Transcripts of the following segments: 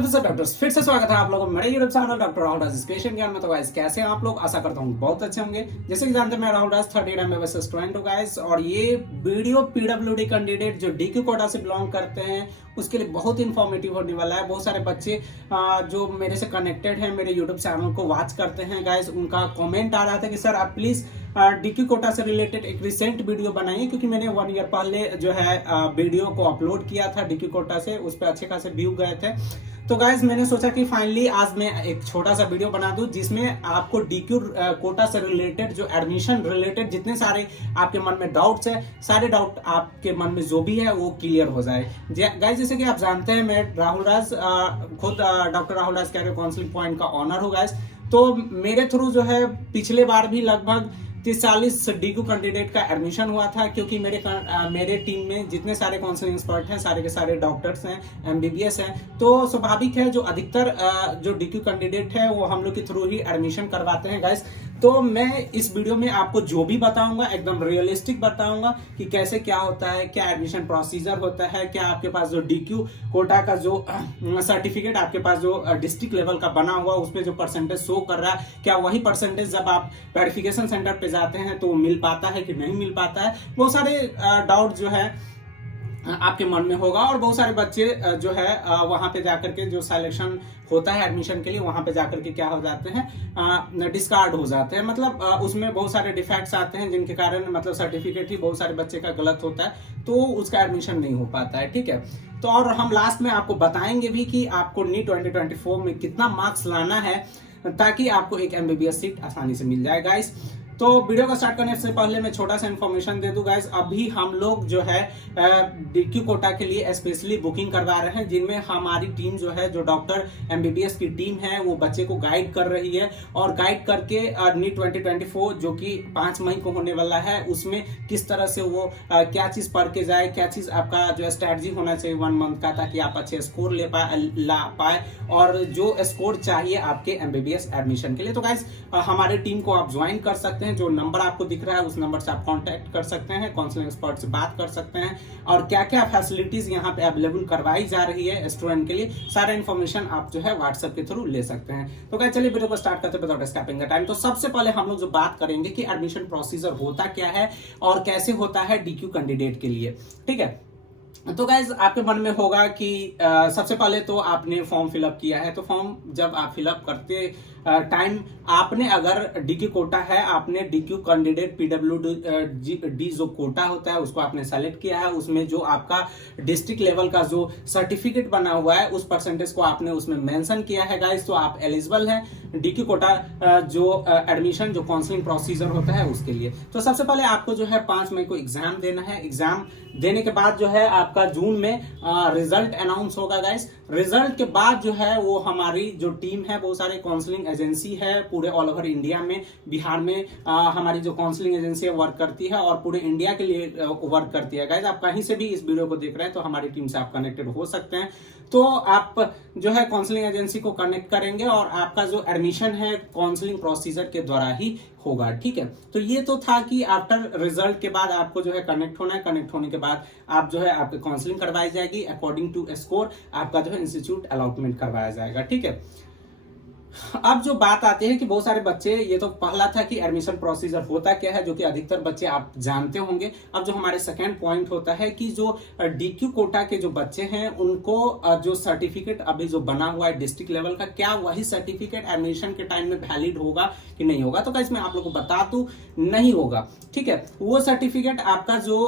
Professor doctors फिर से स्वागत है आप लोगों का मेरे YouTube channel doctor Rahul Raj education ज्ञान में। तो गाइस कैसे हैं आप लोग, आशा करता हूँ बहुत अच्छे होंगे। जैसे कि जानते हैं मैं राहुल राज 30 एमबीबीएस स्टूडेंट हूँ गाइस, और ये वीडियो पीडब्ल्यूडी कैंडिडेट जो डीक्यू कोटा से बिलोंग करते हैं उसके लिए बहुत इंफॉर्मेटिव होने वाला है। बहुत सारे बच्चे जो मेरे से कनेक्टेड हैं, मेरे यूट्यूब चैनल को वॉच करते हैं गाइस, उनका कमेंट आ रहा था कि सर आप प्लीज डीक्यू कोटा से रिलेटेड एक रिसेंट वीडियो बनाइए, क्योंकि मैंने 1 ईयर पहले जो है वीडियो को अपलोड किया था डीक्यू कोटा से, उस पर अच्छे खासे व्यू गए थे। तो गाइज मैंने सोचा कि फाइनली आज मैं एक छोटा सा वीडियो बना दूं जिसमें आपको डीक्यू कोटा से रिलेटेड जो एडमिशन रिलेटेड जितने सारे आपके मन में डाउट्स है, सारे डाउट आपके मन में जो भी है वो क्लियर हो जाए। गाइज जैसे कि आप जानते हैं मैं राहुल राज खुद doctor Rahul Raj career counselling point का ऑनर हूँ गाइज। तो मेरे थ्रू जो है पिछले बार भी लगभग 30-40 डीक्यू कैंडिडेट का एडमिशन हुआ था, क्योंकि मेरे टीम में जितने सारे काउंसलिंग एक्सपर्ट हैं सारे के सारे डॉक्टर्स हैं, एमबीबीएस हैं। तो स्वाभाविक है जो अधिकतर जो डीक्यू कैंडिडेट है वो हम लोग के थ्रू ही एडमिशन करवाते हैं गाइस। तो मैं इस वीडियो में आपको जो भी बताऊंगा एकदम रियलिस्टिक बताऊंगा कि कैसे क्या होता है, क्या एडमिशन प्रोसीजर होता है, क्या आपके पास जो डीक्यू कोटा का जो सर्टिफिकेट आपके पास जो डिस्ट्रिक्ट लेवल का बना हुआ उस पर जो परसेंटेज शो कर रहा है, क्या वही परसेंटेज जब आप वेरिफिकेशन सेंटर पे जाते हैं तो मिल पाता है कि नहीं मिल पाता है। बहुत सारे डाउट जो है आपके मन में होगा, और बहुत सारे बच्चे जो है वहां पे जाकर के जो सिलेक्शन होता है एडमिशन के लिए वहां पे जाकर के क्या हो जाते हैं, डिस्कार्ड हो जाते हैं। मतलब उसमें बहुत सारे डिफेक्ट्स आते हैं जिनके कारण मतलब सर्टिफिकेट ही बहुत सारे बच्चे का गलत होता है, तो उसका एडमिशन नहीं हो पाता है। ठीक है, तो और हम लास्ट में आपको बताएंगे भी कि आपको नीट 2024 में कितना मार्क्स लाना है ताकि आपको एक एमबीबीएस सीट आसानी से मिल जाए गाइस। तो वीडियो को स्टार्ट करने से पहले मैं छोटा सा इन्फॉर्मेशन दे दूं गाइस। अभी हम लोग जो है डीक्यू कोटा के लिए स्पेशली बुकिंग करवा रहे हैं, जिनमें हमारी टीम जो है जो डॉक्टर एमबीबीएस की टीम है वो बच्चे को गाइड कर रही है, और गाइड करके नीट 2024 जो कि 5 मई को होने वाला है उसमें किस तरह से वो क्या चीज पढ़ के जाए, क्या चीज आपका जो स्ट्रेटजी होना चाहिए 1 मंथ का, ताकि आप अच्छे स्कोर ला पाए और जो स्कोर चाहिए आपके एमबीबीएस एडमिशन के लिए। तो गाइस हमारे टीम को आप ज्वाइन कर सकते हैं, जो नंबर आपको दिख रहा है उस नंबर से आप कांटेक्ट कर सकते हैं, काउंसलिंग एक्सपर्ट से बात कर सकते हैं, और क्या क्या फैसिलिटीज यहाँ पे अवेलेबल करवाई जा रही है स्टूडेंट के लिए, सारा इन्फॉर्मेशन आप जो है व्हाट्सएप के थ्रू ले सकते हैं। तो क्या चलिए वीडियो को स्टार्ट करते हैं विदाउट स्किपिंग द टाइम। तो सबसे पहले हम लोग जो बात करेंगे कि एडमिशन प्रोसीजर होता क्या है और कैसे होता है डीक्यू कैंडिडेट के लिए। ठीक है, तो गाइज आपके मन में होगा कि सबसे पहले तो आपने फॉर्म फिलअप किया है, तो फॉर्म जब आप फिलअप करते टाइम आपने अगर डीक्यू कोटा है, आपने डीक्यू कैंडिडेट पीडब्ल्यूडी जो कोटा होता है उसको आपने सेलेक्ट किया है, उसमें जो आपका डिस्ट्रिक्ट लेवल का जो सर्टिफिकेट बना हुआ है उस परसेंटेज को आपने उसमें मेंशन किया है गाइस, तो आप एलिजिबल हैं डीक्यू कोटा जो एडमिशन जो काउंसलिंग प्रोसीजर होता है उसके लिए। तो सबसे पहले आपको जो है 5 मई को एग्जाम देना है। एग्जाम देने के बाद जो है आपका जून में रिजल्ट अनाउंस होगा गाइस। रिजल्ट के बाद जो है वो हमारी जो टीम है, बहुत सारे काउंसलिंग एजेंसी है पूरे ऑल ओवर इंडिया में, बिहार में हमारी जो काउंसलिंग एजेंसी है वर्क करती है और पूरे इंडिया के लिए वर्क करती है गाइस। आप कहीं से भी इस वीडियो को देख रहे हैं तो हमारी टीम से आप कनेक्टेड हो सकते हैं। तो आप जो है काउंसलिंग एजेंसी को कनेक्ट करेंगे और आपका जो एडमिशन है काउंसलिंग प्रोसीजर के द्वारा ही होगा। ठीक है, तो ये तो था कि आफ्टर रिजल्ट के बाद आपको जो है कनेक्ट होना है। कनेक्ट होने के बाद आप जो है आपकी काउंसलिंग करवाई जाएगी, अकॉर्डिंग टू स्कोर आपका जो है इंस्टीट्यूट अलॉटमेंट करवाया जाएगा। ठीक है, अब जो बात आती है कि बहुत सारे बच्चे, ये तो पहला था कि एडमिशन प्रोसीजर होता क्या है, जो कि अधिकतर बच्चे आप जानते होंगे। अब जो हमारे सेकंड पॉइंट होता है कि जो डीक्यू कोटा के जो बच्चे हैं उनको जो सर्टिफिकेट अभी जो बना हुआ है डिस्ट्रिक्ट लेवल का, क्या वही सर्टिफिकेट एडमिशन के टाइम में वैलिड होगा कि नहीं होगा। तो गाइस मैं आप लोग को बता दूं, नहीं होगा। ठीक है, वो सर्टिफिकेट आपका जो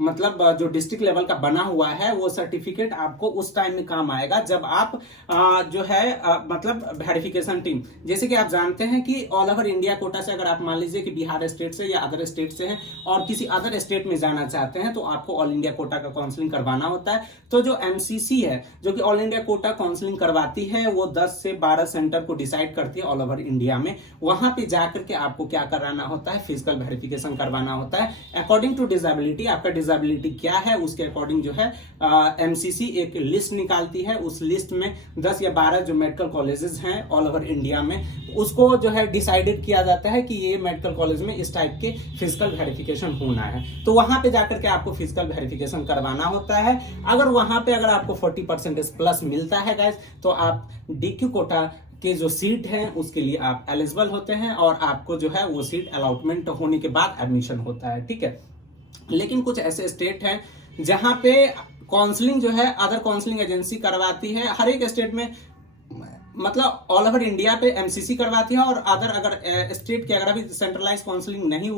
मतलब जो डिस्ट्रिक्ट लेवल का बना हुआ है वो सर्टिफिकेट आपको उस टाइम में काम आएगा जब आप जो है मतलब वेरिफिकेशन टीम, जैसे कि आप जानते हैं कि ऑल ओवर इंडिया कोटा से अगर आप मान लीजिए कि बिहार स्टेट से या अदर स्टेट से हैं और किसी अदर स्टेट में जाना चाहते हैं तो आपको ऑल इंडिया कोटा का काउंसलिंग करवाना होता है। तो जो एमसीसी है जो कि ऑल इंडिया कोटा काउंसलिंग करवाती है वो 10 से 12 सेंटर को डिसाइड करती है ऑल ओवर इंडिया में। वहां पे जाकर के आपको क्या कराना होता है, फिजिकल वेरिफिकेशन करवाना होता है अकॉर्डिंग टू डिसेबिलिटी। आपका डिसेबिलिटी क्या है उसके अकॉर्डिंग जो है एमसीसी एक लिस्ट निकालती है। उस लिस्ट में 10 या 12 जो मेडिकल कॉलेजेस हैं है ऑल ओवर इंडिया में, उसको जो है डिसाइडेड किया जाता है कि ये मेडिकल कॉलेज में इस टाइप के फिजिकल वेरिफिकेशन होना है। तो वहां पे जाकर के आपको फिजिकल वेरिफिकेशन करवाना होता है। अगर वहां पे अगर आपको 40% प्लस मिलता है गाइस, तो आप DQ कोटा के जो सीट है उसके लिए आप एलिजिबल होते हैं और आपको जो है वो सीट अलॉटमेंट होने के बाद एडमिशन होता है, ठीक है। लेकिन कुछ ऐसे स्टेट हैं जहां पे काउंसलिंग जो है अदर काउंसलिंग एजेंसी करवाती है। हर एक स्टेट में मतलब ऑल ओवर इंडिया पे MCC करवाती है, और अदर अगर स्टेट के अगर अभी सेंट्रलाइज काउंसलिंग नहीं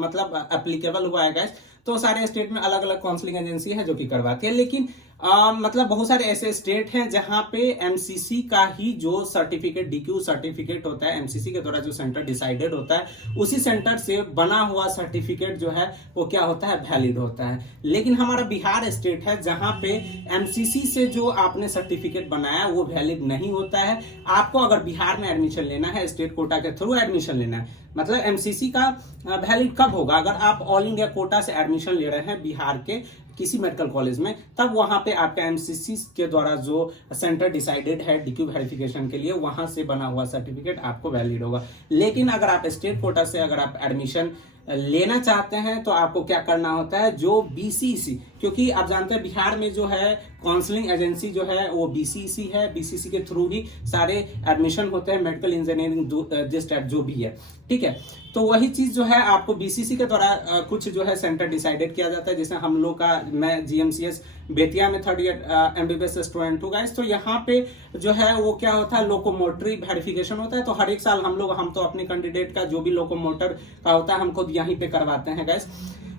मतलब एप्लीकेबल हुआ है गाइस, तो सारे स्टेट में अलग अलग काउंसलिंग एजेंसी है जो कि करवाती है। लेकिन मतलब बहुत सारे ऐसे स्टेट हैं जहां पे MCC का ही जो सर्टिफिकेट DQ सर्टिफिकेट होता है, MCC के द्वारा जो सेंटर डिसाइडेड होता है, उसी सेंटर से बना हुआ सर्टिफिकेट जो है वो क्या होता है, वैलिड होता है। लेकिन हमारा बिहार स्टेट है जहां पे MCC से जो आपने सर्टिफिकेट बनाया वो वैलिड नहीं होता है। आपको अगर बिहार में एडमिशन लेना है, स्टेट कोटा के थ्रू एडमिशन लेना है, मतलब MCC का वैलिड कब होगा, अगर आप ऑल इंडिया कोटा से एडमिशन ले रहे हैं बिहार के किसी मेडिकल कॉलेज में, तब वहां पे आपका MCC के द्वारा जो सेंटर डिसाइडेड है DQ वेरिफिकेशन के लिए, वहां से बना हुआ सर्टिफिकेट आपको वैलिड होगा। लेकिन अगर आप स्टेट कोटा से अगर आप एडमिशन लेना चाहते हैं तो आपको क्या करना होता है, जो BCC, क्योंकि आप जानते हैं बिहार में जो है काउंसलिंग एजेंसी जो है वो BCC है, BCC के थ्रू ही सारे एडमिशन होते हैं, मेडिकल इंजीनियरिंग जिस टाइप जो भी है, ठीक है। तो वही चीज जो है आपको BCC के द्वारा कुछ जो है सेंटर डिसाइडेड किया जाता है। जैसे हम लोग का, मैं GMCS बेतिया में 3rd ईयर MBBS स्टूडेंट हूँ गाइस, तो यहाँ पे जो है वो क्या होता है, लोकोमोटरी वेरिफिकेशन होता है। तो हर एक साल हम तो अपने कैंडिडेट का जो भी लोकोमोटर का होता है हम खुद यहीं पे करवाते हैं गाइस।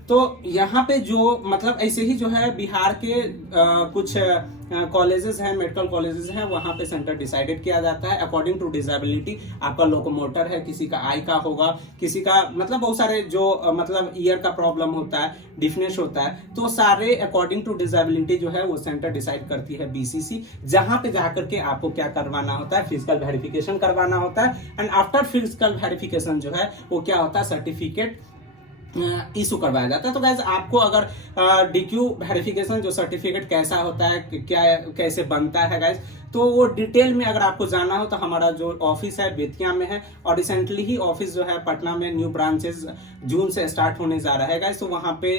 तो यहाँ पे जो मतलब ऐसे ही जो है बिहार के कुछ कॉलेजेस हैं, मेडिकल कॉलेजेस हैं, वहां पे सेंटर डिसाइडेड किया जाता है अकॉर्डिंग टू डिसेबिलिटी। आपका लोकोमोटर है, किसी का आई का होगा, किसी का मतलब बहुत सारे जो मतलब ईयर का प्रॉब्लम होता है, डिफनेस होता है, तो सारे अकॉर्डिंग टू डिसेबिलिटी जो है वो सेंटर डिसाइड करती है BCC। जहां पे जाकर के आपको क्या करवाना होता है, फिजिकल वेरिफिकेशन करवाना होता है। एंड आफ्टर फिजिकल वेरिफिकेशन जो है वो क्या होता है, सर्टिफिकेट इशू करवाया जाता है। तो गाइस आपको अगर DQ वेरिफिकेशन जो सर्टिफिकेट कैसा होता है, क्या कैसे बनता है गाइस, तो वो डिटेल में अगर आपको जानना हो तो हमारा जो ऑफिस है बेतिया में है, और रिसेंटली ही ऑफिस जो है पटना में न्यू ब्रांचेस जून से स्टार्ट होने जा रहा है गाइस। तो वहां पे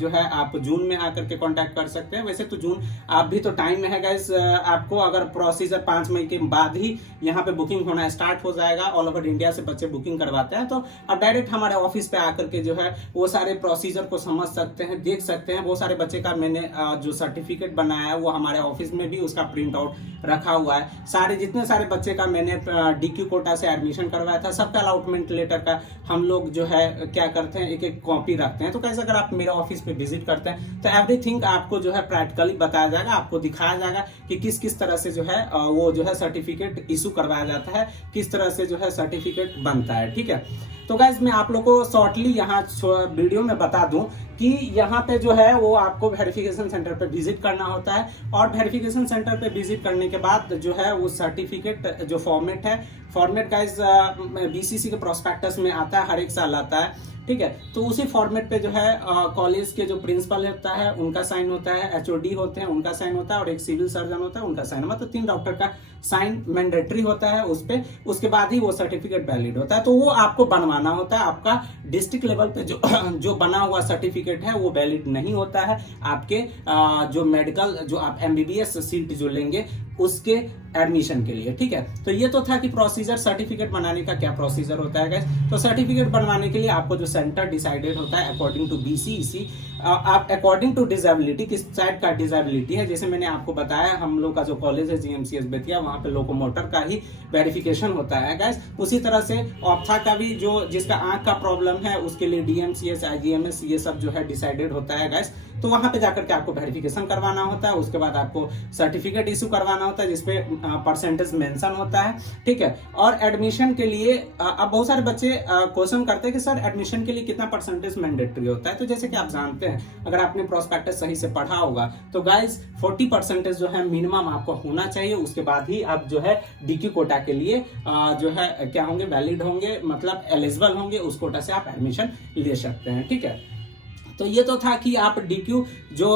जो है आप जून में आकर के कांटेक्ट कर सकते हैं। वैसे तो जून आप भी तो टाइम में है गाइस, आपको अगर प्रोसीजर 5 मई के बाद ही यहाँ पे बुकिंग होना स्टार्ट हो जाएगा। ऑल ओवर इंडिया से बच्चे बुकिंग करवाते हैं, तो आप डायरेक्ट हमारे ऑफिस पे आकर के जो है वो सारे प्रोसीजर को समझ सकते हैं, देख सकते हैं। वो सारे बच्चे का मैंने जो सर्टिफिकेट बनाया है वो हमारे ऑफिस में भी उसका प्रिंट आउट रखा हुआ है। सारे जितने सारे बच्चे का मैंने DQ कोटा से एडमिशन करवाया था, सबका अलॉटमेंट लेटर का हम लोग जो है क्या करते हैं, एक एक कॉपी रखते हैं। तो कैसे अगर आप मेरे ऑफिस पे विजिट करते हैं तो एवरीथिंग आपको जो है प्रैक्टिकली बताया जाएगा, आपको दिखाया जाएगा कि किस किस तरह से जो है वो जो है सर्टिफिकेट इशू करवाया जाता है, किस तरह से जो है सर्टिफिकेट बनता है, ठीक है। तो गाइज मैं आप लोग को शॉर्टली यहाँ वीडियो में बता दूं कि यहाँ पे जो है वो आपको वेरिफिकेशन सेंटर पे विजिट करना होता है, और वेरिफिकेशन सेंटर पे विजिट करने के बाद जो है वो सर्टिफिकेट जो फॉर्मेट है, फॉर्मेट गाइज BCC के प्रोस्पेक्टस में आता है, हर एक साल आता है, ठीक है। तो उसी फॉर्मेट पे जो है कॉलेज के जो प्रिंसिपल होता है उनका साइन होता है, HOD होते हैं उनका साइन होता है, और एक सिविल सर्जन होता है उनका साइन, मतलब 3 डॉक्टर का साइन मैंडेटरी होता है उस पे। उसके बाद ही वो सर्टिफिकेट वैलिड होता है। तो वो आपको बनवाना होता है। आपका डिस्ट्रिक्ट लेवल पे जो बना हुआ सर्टिफिकेट है वो वैलिड नहीं होता है। आपके जो मेडिकल जो आप MBBS सीट जो लेंगे उसके एडमिशन के लिए, ठीक है। तो ये तो था कि प्रोसीजर सर्टिफिकेट बनाने का क्या प्रोसीजर होता है गाइस। तो सर्टिफिकेट बनवाने के लिए आपको जो सेंटर डिसाइडेड होता है अकॉर्डिंग टू BCC, आप अकॉर्डिंग टू डिसेबिलिटी, किस टाइप का डिसेबिलिटी है, जैसे मैंने आपको बताया हम लोग का जो कॉलेज है GMCS बेतिया, वहां पे लोकोमोटर का ही वेरिफिकेशन होता है गाइस। उसी तरह से ऑप्था का भी जो जिसका आंख का प्रॉब्लम है उसके लिए DMCS IGMS ये सब जो है डिसाइडेड होता है गाइस। तो वहां पे जाकर के आपको वेरिफिकेशन करवाना होता है, उसके बाद आपको सर्टिफिकेट इशू करवाना होता है जिसपे परसेंटेज मेंशन होता है, ठीक है। और एडमिशन के लिए अब बहुत सारे बच्चे क्वेश्चन करते हैं कि सर एडमिशन के लिए कितना परसेंटेज मैंडेटरी होता है। तो जैसे कि आप जानते हैं, अगर आपने प्रोस्पेक्टस सही से पढ़ा होगा तो गाइस 40% जो है मिनिमम आपको होना चाहिए। उसके बाद ही आप जो है DQ कोटा के लिए जो है क्या होंगे, वैलिड होंगे, मतलब एलिजिबल होंगे, उस कोटा से आप एडमिशन ले सकते हैं, ठीक है। तो ये तो था कि आप डीक्यू जो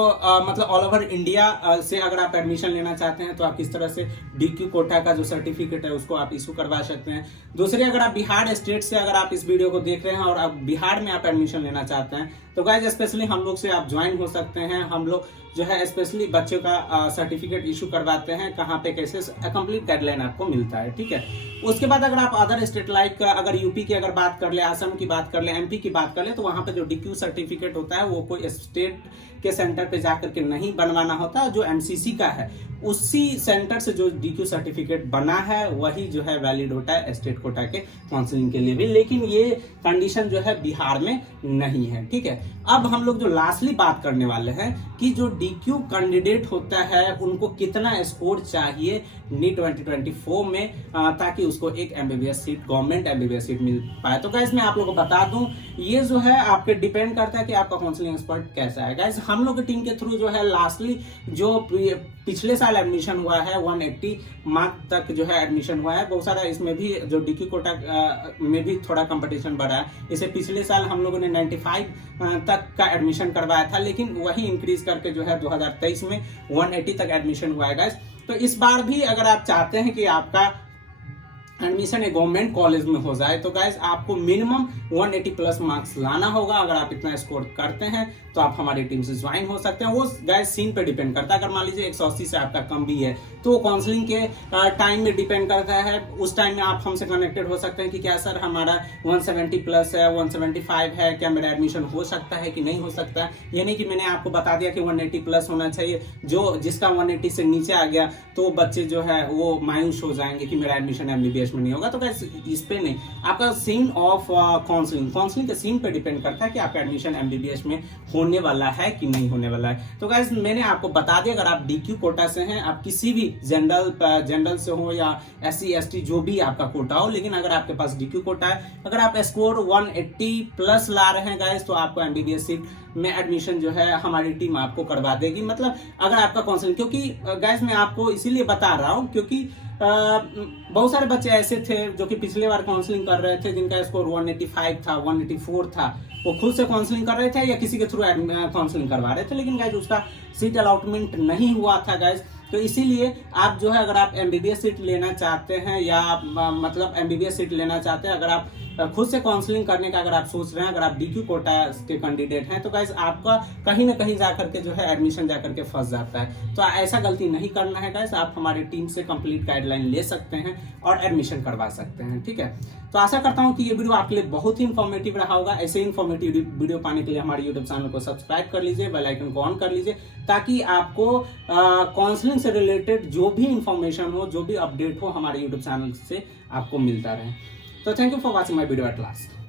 मतलब ऑल ओवर इंडिया से अगर आप एडमिशन लेना चाहते हैं तो आप किस तरह से डीक्यू कोटा का जो सर्टिफिकेट है उसको आप इशू करवा सकते हैं। दूसरी, अगर आप बिहार स्टेट से अगर आप इस वीडियो को देख रहे हैं और आप बिहार में आप एडमिशन लेना चाहते हैं तो गाइज स्पेशली हम लोग से आप ज्वाइन हो सकते हैं। हम लोग जो है स्पेशली बच्चों का सर्टिफिकेट इशू करवाते हैं, कहाँ पे कैसे कंप्लीट गाइडलाइन आपको मिलता है, ठीक है। उसके बाद अगर आप अदर स्टेट लाइक अगर यूपी की अगर बात कर ले, असम की बात कर ले, एमपी की बात कर ले, तो वहां पे जो डीक्यू सर्टिफिकेट होता है वो कोई स्टेट के सेंटर पे जाकर के नहीं बनवाना होता। जो एमसीसी का है उसी सेंटर से जो डीक्यू सर्टिफिकेट बना है वही जो है वैलिड होता है स्टेट कोटा के काउंसलिंग के लिए भी, लेकिन ये कंडीशन जो है बिहार में नहीं है, ठीक है। अब हम लोग जो लास्टली बात करने वाले हैं कि जो डीक्यू कैंडिडेट होता है उनको कितना स्कोर चाहिए नीट 2024 में ताकि उसको एक MBBS seat, government MBBS seat मिल पाए। तो गाइज मैं आप लोगों को बता दूं, ये जो है आपके डिपेंड करता है कि आपका काउंसलिंग एक्सपर्ट कैसा है। गाइज हम लोग की टीम के थ्रू जो है लास्टली जो पिछले साल एडमिशन हुआ है 180 मार्क तक जो है एडमिशन हुआ है। बहुत सारा इसमें भी जो डीक्यू कोटा में भी थोड़ा कंपटीशन बढ़ा है। इसे पिछले साल हम लोगों ने 95 तक का एडमिशन करवाया था, लेकिन वही इंक्रीज करके जो है 2023 में 180 तक एडमिशन हुआ है गाइस। तो इस बार भी अगर आप चाहते हैं कि आपका एडमिशन एक गवर्नमेंट कॉलेज में हो जाए तो गाइस आपको मिनिमम 180 प्लस मार्क्स लाना होगा। अगर आप इतना स्कोर करते हैं तो आप हमारी टीम से ज्वाइन हो सकते हैं। वो गाइस सीन पे डिपेंड करता है। अगर मान लीजिए 180 से आपका कम भी है तो काउंसलिंग के टाइम में डिपेंड करता है। उस टाइम में आप हमसे कनेक्टेड हो सकते हैं कि क्या सर हमारा 170 प्लस है, 175 है, क्या मेरा एडमिशन हो सकता है कि नहीं हो सकता है। यानी कि मैंने आपको बता दिया कि 180 प्लस होना चाहिए। जो जिसका 180 से नीचे आ गया तो बच्चे जो है वो मायूस हो जाएंगे कि मेरा एडमिशन एमबीबीएस में नहीं होगा। तो गाइस इस पे नहीं, आपका सीन ऑफ काउंसलिंग के सीन पे डिपेंड करता है कि आपका एडमिशन एमबीबीएस में होने वाला है कि नहीं होने वाला है। तो गाइस मैंने आपको बता दिया, अगर आप डीक्यू कोटा से हैं, आप किसी भी जनरल से हो या एससी एसटी जो भी आपका कोटा हो, लेकिन अगर आपके पास डीक्यू कोटा है, अगर आप स्कोर 180 प्लस ला रहे हैं गाइस तो आपको एमबीबीएस सीट में एडमिशन जो है हमारी टीम आपको करवा देगी। मतलब अगर आपका काउंसलिंग, क्योंकि गाइस मैं आपको इसीलिए बता रहा हूं क्योंकि बहुत सारे बच्चे ऐसे थे जो कि पिछले बार काउंसलिंग कर रहे थे जिनका स्कोर 185 था, 184 था, वो खुद से काउंसलिंग कर रहे थे या किसी के थ्रू काउंसलिंग करवा रहे थे, लेकिन गाइस उसका सीट अलॉटमेंट नहीं हुआ था गाइस। तो इसीलिए आप जो है अगर आप एमबीबीएस सीट लेना चाहते हैं या मतलब एमबीबीएस सीट लेना चाहते हैं, अगर आप खुद से काउंसलिंग करने का अगर आप सोच रहे हैं, अगर आप डीक्यू कोटा के कैंडिडेट हैं तो गाइस आपका कहीं ना कहीं जाकर के जो है एडमिशन जाकर के फंस जाता है। तो ऐसा गलती नहीं करना है गाइस। आप हमारी टीम से कंप्लीट गाइडलाइन ले सकते हैं और एडमिशन करवा सकते हैं, ठीक है। तो आशा करता हूं कि ये वीडियो आपके लिए बहुत ही इन्फॉर्मेटिव रहा होगा। ऐसे इन्फॉर्मेटिव वीडियो पाने के लिए हमारे यूट्यूब चैनल को सब्सक्राइब कर लीजिए, बेल आइकन को ऑन कर लीजिए ताकि आपको काउंसलिंग से रिलेटेड जो भी इंफॉर्मेशन हो, जो भी अपडेट हो हमारे यूट्यूब चैनल से आपको मिलता रहे। तो thank you for watching my video at last.